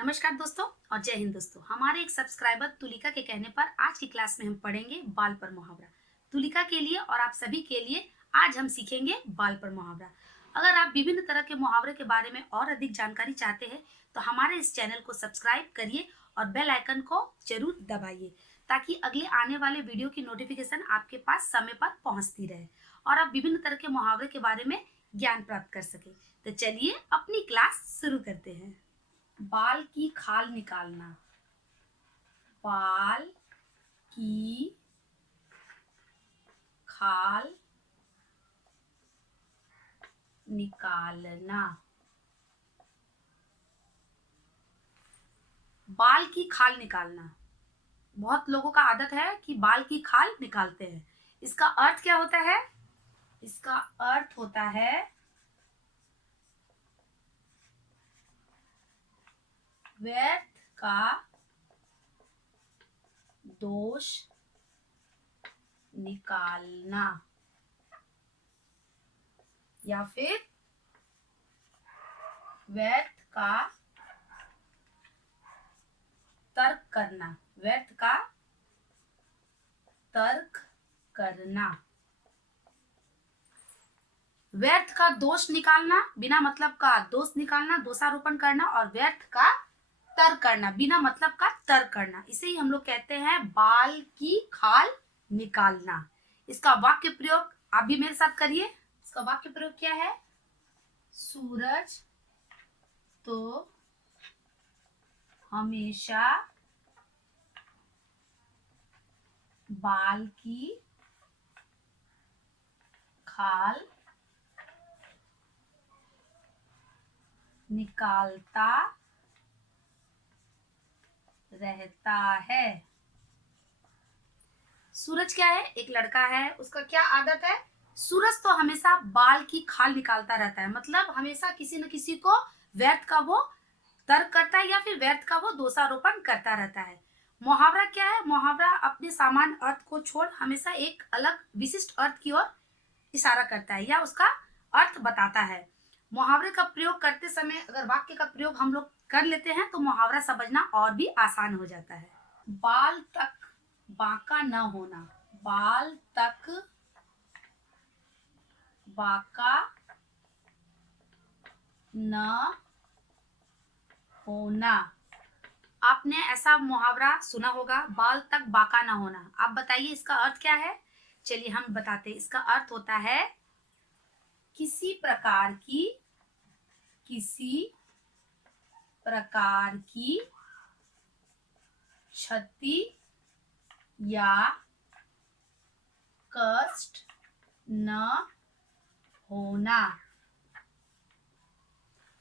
नमस्कार दोस्तों और जय हिंद दोस्तों। हमारे एक सब्सक्राइबर तुलिका के कहने पर आज की क्लास में हम पढ़ेंगे बाल पर मुहावरा। तुलिका के लिए और आप सभी के लिए आज हम सीखेंगे बाल पर मुहावरा। अगर आप विभिन्न तरह के मुहावरे के बारे में और अधिक जानकारी चाहते हैं तो हमारे इस चैनल को सब्सक्राइब करिए और बेल आइकन को जरूर दबाइए ताकि अगले आने वाले वीडियो की नोटिफिकेशन आपके पास समय पर पहुंचती रहे और आप विभिन्न तरह के मुहावरे के बारे में ज्ञान प्राप्त कर सके। तो चलिए अपनी क्लास शुरू करते हैं। बाल की खाल निकालना। बाल की खाल निकालना। बाल की खाल निकालना। बहुत लोगों का आदत है कि बाल की खाल निकालते हैं। इसका अर्थ क्या होता है? इसका अर्थ होता है व्यर्थ का दोष निकालना या फिर व्यर्थ का तर्क करना। व्यर्थ का तर्क करना। व्यर्थ का दोष निकालना, बिना मतलब का दोष निकालना, दोषारोपण करना, और व्यर्थ का तर्क करना, बिना मतलब का तर्क करना, इसे ही हम लोग कहते हैं बाल की खाल निकालना। इसका वाक्य प्रयोग आप भी मेरे साथ करिए। इसका वाक्य प्रयोग क्या है? सूरज तो हमेशा बाल की खाल निकालता रहता है। सूरज क्या है? एक लड़का है। उसका क्या आदत है? सूरज तो हमेशा बाल की खाल निकालता रहता है, मतलब हमेशा किसी न किसी को व्यर्थ का वो तर्क करता है या फिर व्यर्थ का वो दोषारोपण करता रहता है। मुहावरा क्या है? मुहावरा अपने सामान्य अर्थ को छोड़ हमेशा एक अलग विशिष्ट अर्थ की ओर इशारा करता है या उसका अर्थ बताता है। मुहावरे का प्रयोग करते समय अगर वाक्य का प्रयोग हम लोग कर लेते हैं तो मुहावरा समझना और भी आसान हो जाता है। बाल तक बांका न होना। बाल तक बांका न होना। आपने ऐसा मुहावरा सुना होगा, बाल तक बांका ना होना। आप बताइए इसका अर्थ क्या है? चलिए हम बताते हैं। इसका अर्थ होता है किसी प्रकार की क्षति या कष्ट न होना।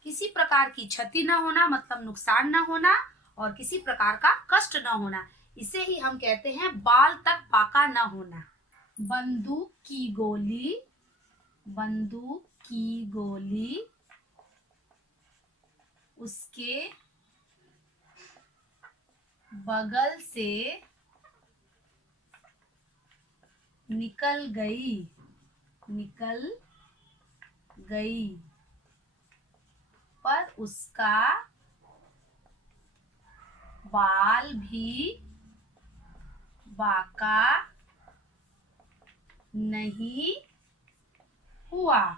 किसी प्रकार की क्षति न होना मतलब नुकसान न होना, और किसी प्रकार का कष्ट न होना, इसे ही हम कहते हैं बाल तक बांका न होना। बंदूक की गोली उसके बगल से निकल गई पर उसका बाल भी बांका नहीं हुआ।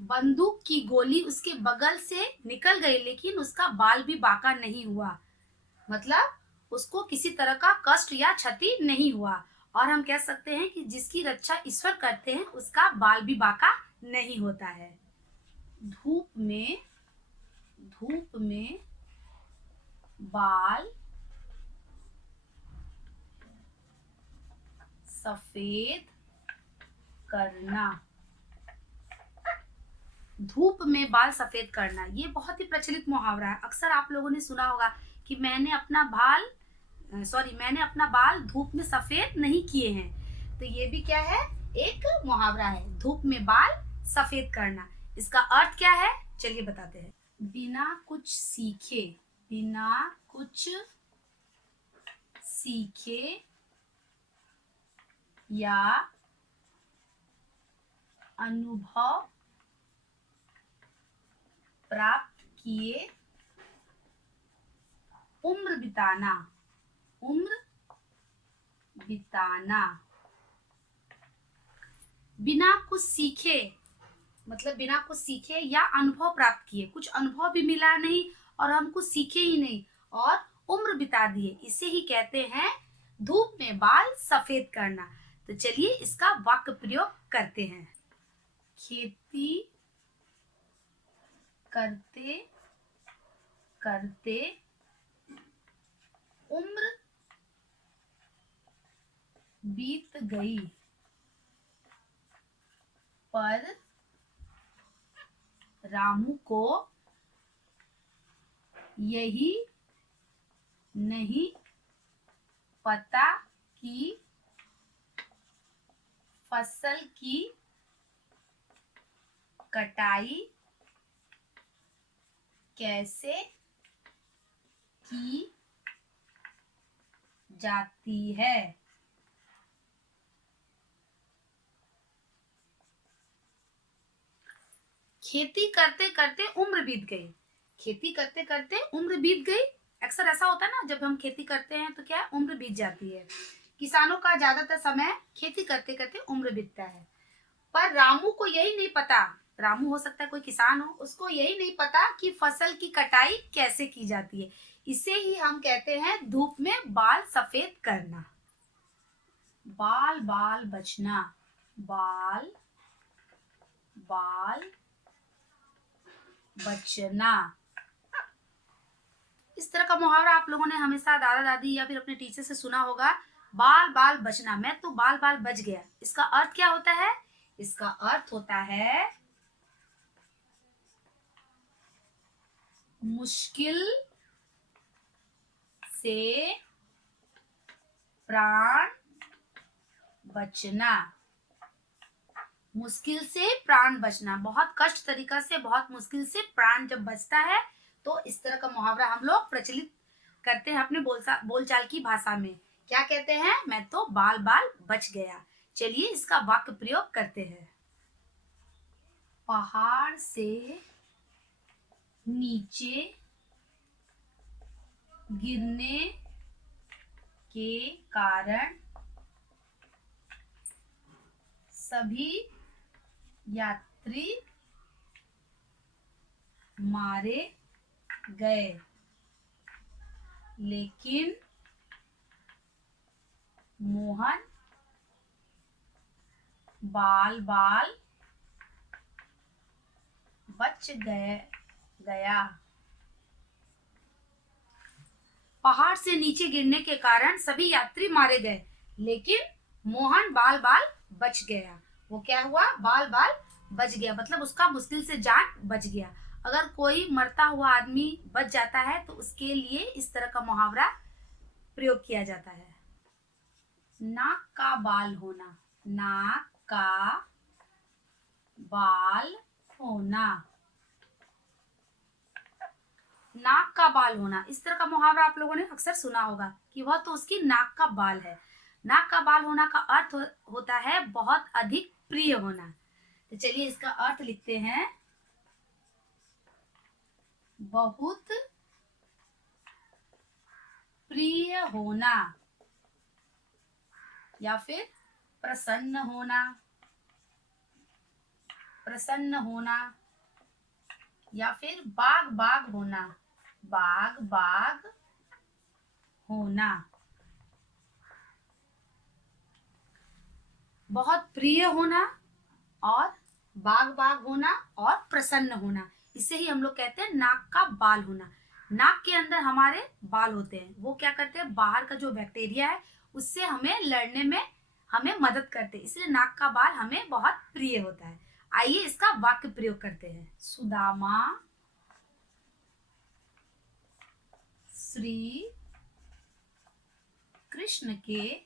बंदूक की गोली उसके बगल से निकल गई लेकिन उसका बाल भी बांका नहीं हुआ, मतलब उसको किसी तरह का कष्ट या क्षति नहीं हुआ। और हम कह सकते हैं कि जिसकी रक्षा ईश्वर करते हैं उसका बाल भी बांका नहीं होता है। धूप में बाल सफेद करना। धूप में बाल सफेद करना, ये बहुत ही प्रचलित मुहावरा है। अक्सर आप लोगों ने सुना होगा कि मैंने अपना बाल धूप में सफेद नहीं किए हैं। तो ये भी क्या है? एक मुहावरा है, धूप में बाल सफेद करना। इसका अर्थ क्या है? चलिए बताते हैं। बिना कुछ सीखे या अनुभव प्राप्त किए, उम्र बिताना, उम्र बिताना। बिना कुछ सीखे, मतलब बिना कुछ सीखे या अनुभव प्राप्त किए, कुछ अनुभव भी मिला नहीं और हम कुछ सीखे ही नहीं और उम्र बिता दिए, इसे ही कहते हैं धूप में बाल सफेद करना। तो चलिए इसका वाक्य प्रयोग करते हैं। खेती करते करते उम्र बीत गई, पर रामू को यही नहीं पता कि फसल की कटाई कैसे की जाती है। खेती करते करते उम्र बीत गई, खेती करते करते उम्र बीत गई। अक्सर ऐसा होता है ना, जब हम खेती करते हैं तो क्या है, उम्र बीत जाती है। किसानों का ज्यादातर समय खेती करते करते उम्र बीतता है, पर रामू को यही नहीं पता, रामू हो सकता है कोई किसान हो, उसको यही नहीं पता कि फसल की कटाई कैसे की जाती है। इसे ही हम कहते हैं धूप में बाल सफेद करना। बाल बाल बचना, बाल बाल बचना। इस तरह का मुहावरा आप लोगों ने हमेशा दादा दादी या फिर अपने टीचर से सुना होगा। बाल बाल बचना, मैं तो बाल बाल बच गया। इसका अर्थ क्या होता है? इसका अर्थ होता है मुश्किल से प्राण बचना। मुश्किल से प्राण बचना, बहुत कष्ट तरीका से, बहुत मुश्किल से प्राण जब बचता है तो इस तरह का मुहावरा हम लोग प्रचलित करते हैं अपने बोलचाल की भाषा में। क्या कहते हैं? मैं तो बाल बाल बच गया। चलिए इसका वाक्य प्रयोग करते हैं। पहाड़ से नीचे गिरने के कारण सभी यात्री मारे गए, लेकिन मोहन बाल बाल बच गया। पहाड़ से नीचे गिरने के कारण सभी यात्री मारे गए, लेकिन मोहन बाल बाल बच गया। वो क्या हुआ? बाल बाल बच गया, मतलब उसका मुश्किल से जान बच गया। अगर कोई मरता हुआ आदमी बच जाता है तो उसके लिए इस तरह का मुहावरा प्रयोग किया जाता है। नाक का बाल होना, नाक का बाल होना, नाक का बाल होना। इस तरह का मुहावरा आप लोगों ने अक्सर सुना होगा कि वह तो उसकी नाक का बाल है। नाक का बाल होना का अर्थ होता है बहुत अधिक प्रिय होना। तो चलिए इसका अर्थ लिखते हैं। बहुत प्रिय होना या फिर प्रसन्न होना, प्रसन्न होना या फिर बाग बाग होना, बाग बाग होना। बहुत प्रिय होना और बाग बाग होना और प्रसन्न होना, इसे ही हम लोग कहते हैं नाक का बाल होना। नाक के अंदर हमारे बाल होते हैं, वो क्या करते हैं, बाहर का जो बैक्टीरिया है उससे हमें लड़ने में हमें मदद करते हैं, इसलिए नाक का बाल हमें बहुत प्रिय होता है। आइए इसका वाक्य प्रयोग करते हैं। सुदामा श्री कृष्ण के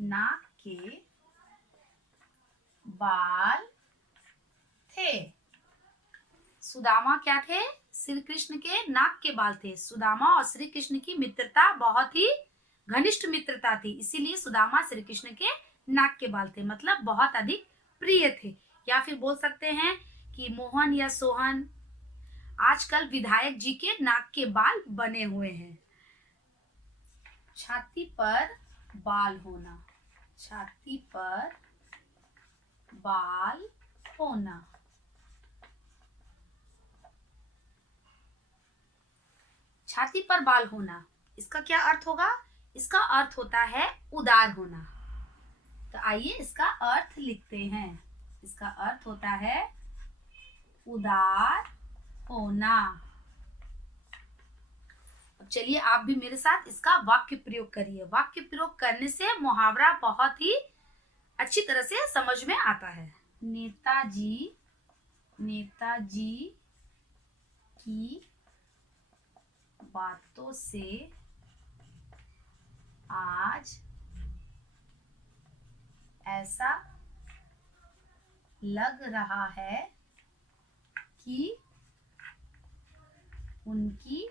नाक के बाल थे। सुदामा क्या थे? श्री कृष्ण के नाक के बाल थे। सुदामा और श्री कृष्ण की मित्रता बहुत ही घनिष्ठ मित्रता थी, इसीलिए सुदामा श्री कृष्ण के नाक के बाल थे, मतलब बहुत अधिक प्रिय थे। या फिर बोल सकते हैं कि मोहन या सोहन, आजकल विधायक जी के नाक के बाल बने हुए हैं। छाती पर बाल होना, छाती पर बाल होना। छाती पर बाल होना, इसका क्या अर्थ होगा? इसका अर्थ होता है उदार होना। तो आइए इसका अर्थ लिखते हैं। इसका अर्थ होता है उदार होना। अब चलिए आप भी मेरे साथ इसका वाक्य प्रयोग करिए। वाक्य प्रयोग करने से मुहावरा बहुत ही अच्छी तरह से समझ में आता है। नेताजी की बातों से आज ऐसा लग रहा है कि उनकी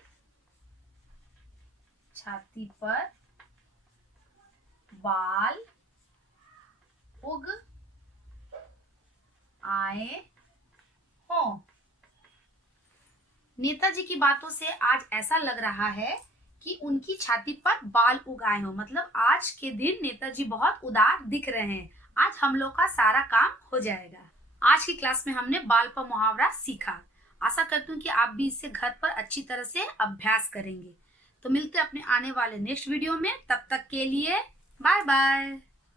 छाती पर बाल उग आए हों। नेताजी की बातों से आज ऐसा लग रहा है कि उनकी छाती पर बाल उग आए हों। मतलब आज के दिन नेताजी बहुत उदार दिख रहे हैं। आज हम लोग का सारा काम हो जाएगा। आज की क्लास में हमने बाल पर मुहावरा सीखा। आशा करती हूँ कि आप भी इससे घर पर अच्छी तरह से अभ्यास करेंगे। तो मिलते हैं अपने आने वाले नेक्स्ट वीडियो में। तब तक के लिए बाय बाय।